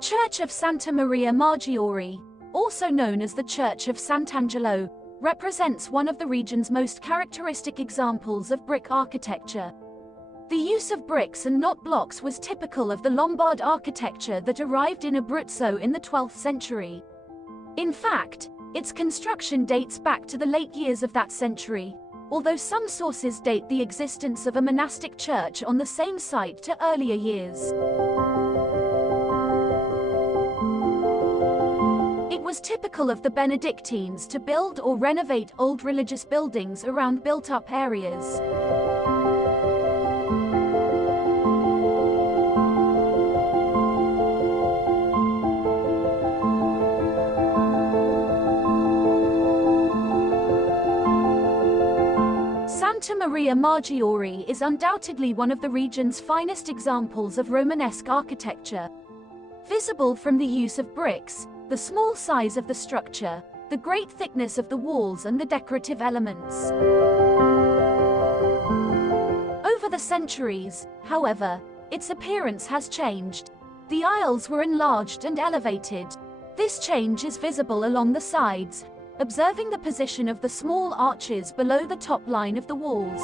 Church of Santa Maria Maggiore, also known as the Church of Sant'Angelo, represents one of the region's most characteristic examples of brick architecture. The use of bricks and not blocks was typical of the Lombard architecture that arrived in Abruzzo in the 12th century. In fact, its construction dates back to the late years of that century, although some sources date the existence of a monastic church on the same site to earlier years. It was typical of the Benedictines to build or renovate old religious buildings around built-up areas. Santa Maria Maggiore is undoubtedly one of the region's finest examples of Romanesque architecture. Visible from the use of bricks, the small size of the structure, the great thickness of the walls and the decorative elements. Over the centuries, however, its appearance has changed. The aisles were enlarged and elevated. This change is visible along the sides, observing the position of the small arches below the top line of the walls.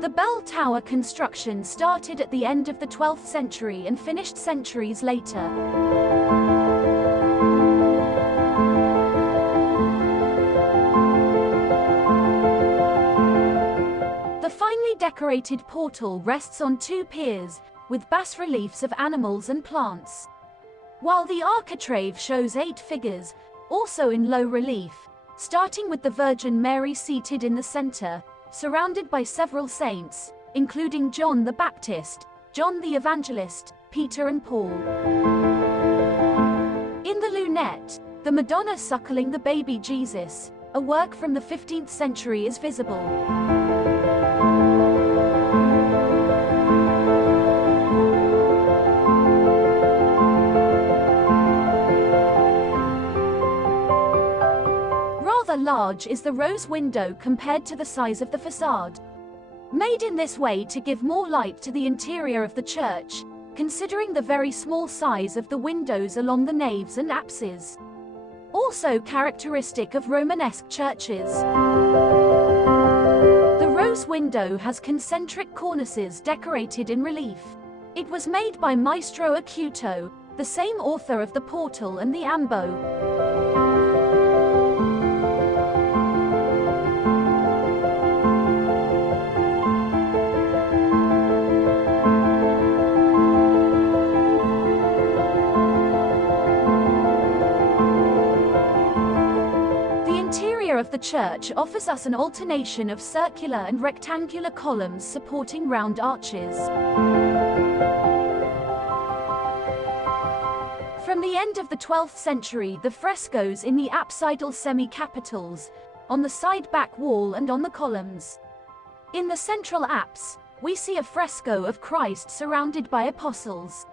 The bell tower construction started at the end of the 12th century and finished centuries later. The finely decorated portal rests on two piers, with bas-reliefs of animals and plants. While the architrave shows 8 figures, also in low relief, starting with the Virgin Mary seated in the center, surrounded by several saints, including John the Baptist, John the Evangelist, Peter and Paul. In the lunette, the Madonna suckling the baby Jesus, a work from the 15th century, is visible. Large is the rose window compared to the size of the facade. Made in this way to give more light to the interior of the church, considering the very small size of the windows along the naves and apses. Also characteristic of Romanesque churches. The rose window has concentric cornices decorated in relief. It was made by Maestro Acuto, the same author of the portal and the ambo. Of the church offers us an alternation of circular and rectangular columns supporting round arches. From the end of the 12th century, the frescoes in the apsidal semi-capitals, on the side back wall and on the columns. In the central apse, we see a fresco of Christ surrounded by apostles.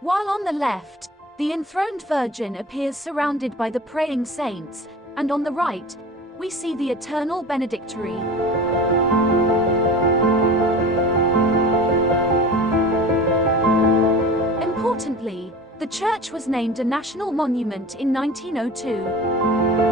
While on the left, the enthroned Virgin appears surrounded by the praying saints, and on the right, we see the eternal benedictory. Importantly, the church was named a national monument in 1902.